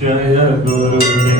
जय गुरुदेव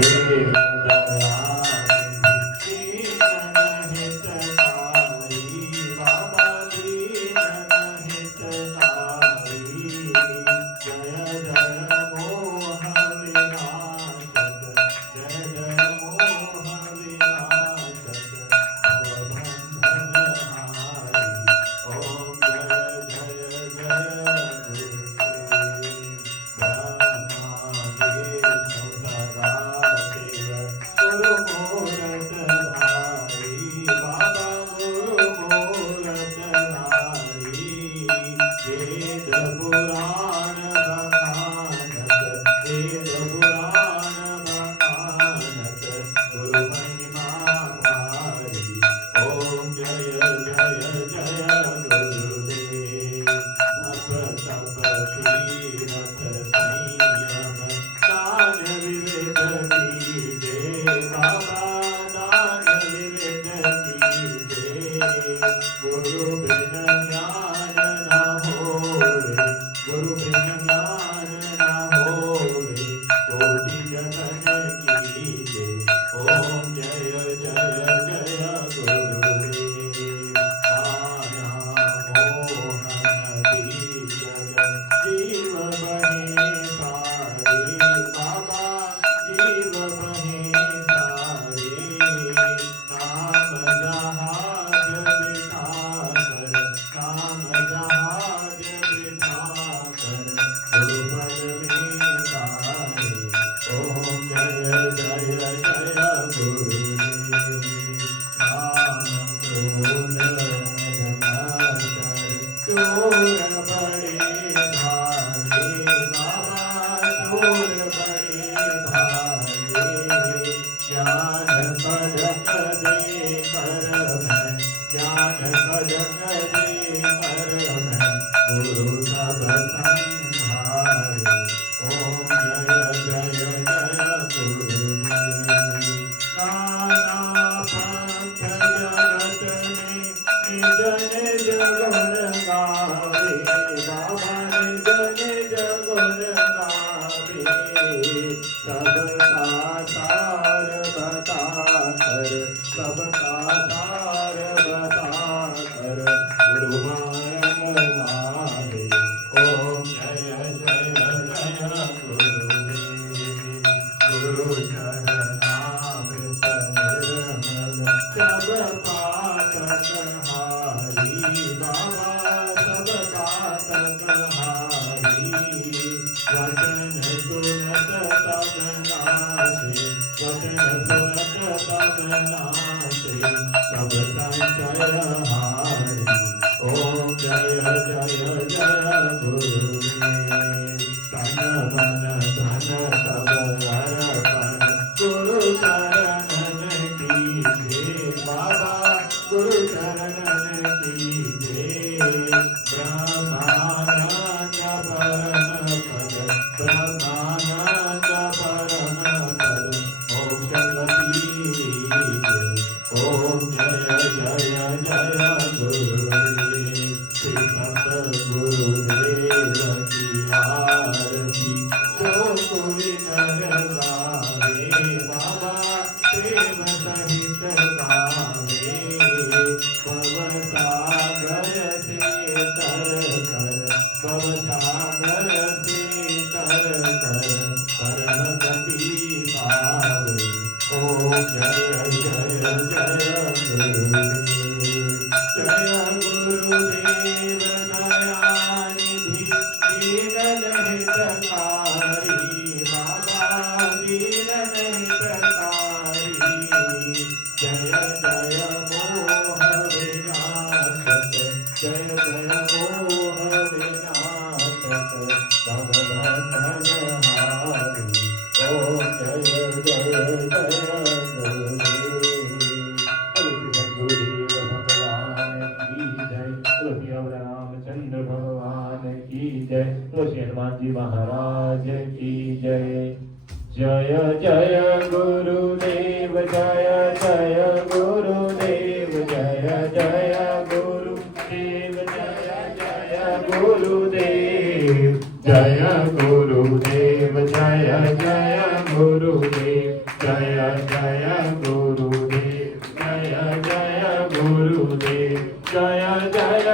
गुरुदेव जय गुरुदेव जय जय गुरुदेव जय जय गुरुदेव जय जय गुरुदेव जय जय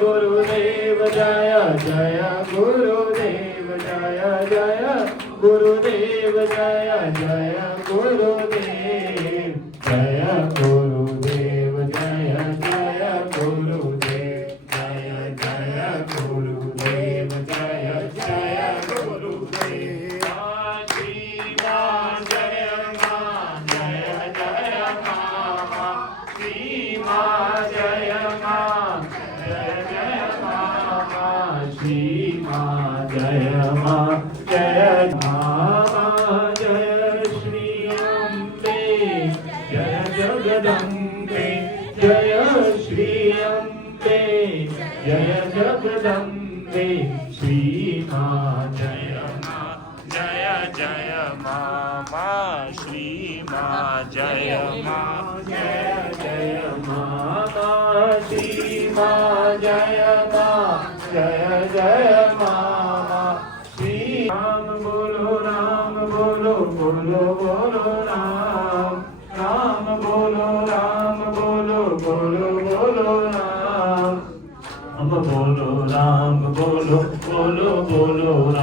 गुरुदेव जय जय गुरुदेव जय जय गुरुदेव जय जय गुरुदेव जय गुरुदेव जय जय गुरुदेव जय जय गुरुदेव जय जय गुरुदेव श्री मां जय मां जय मां जय श्री अम्बे जय जगदम्बे जय श्री अम्बे जय जगदम्बे श्री मां जय मां जय जय मां श्री मां जय मां जय जय मां श्री मां जय मां जय जय मां श्री राम बोलो बोलो बोलो राम राम बोलो बोलो बोलो राम बोलो राम बोलो बोलो राम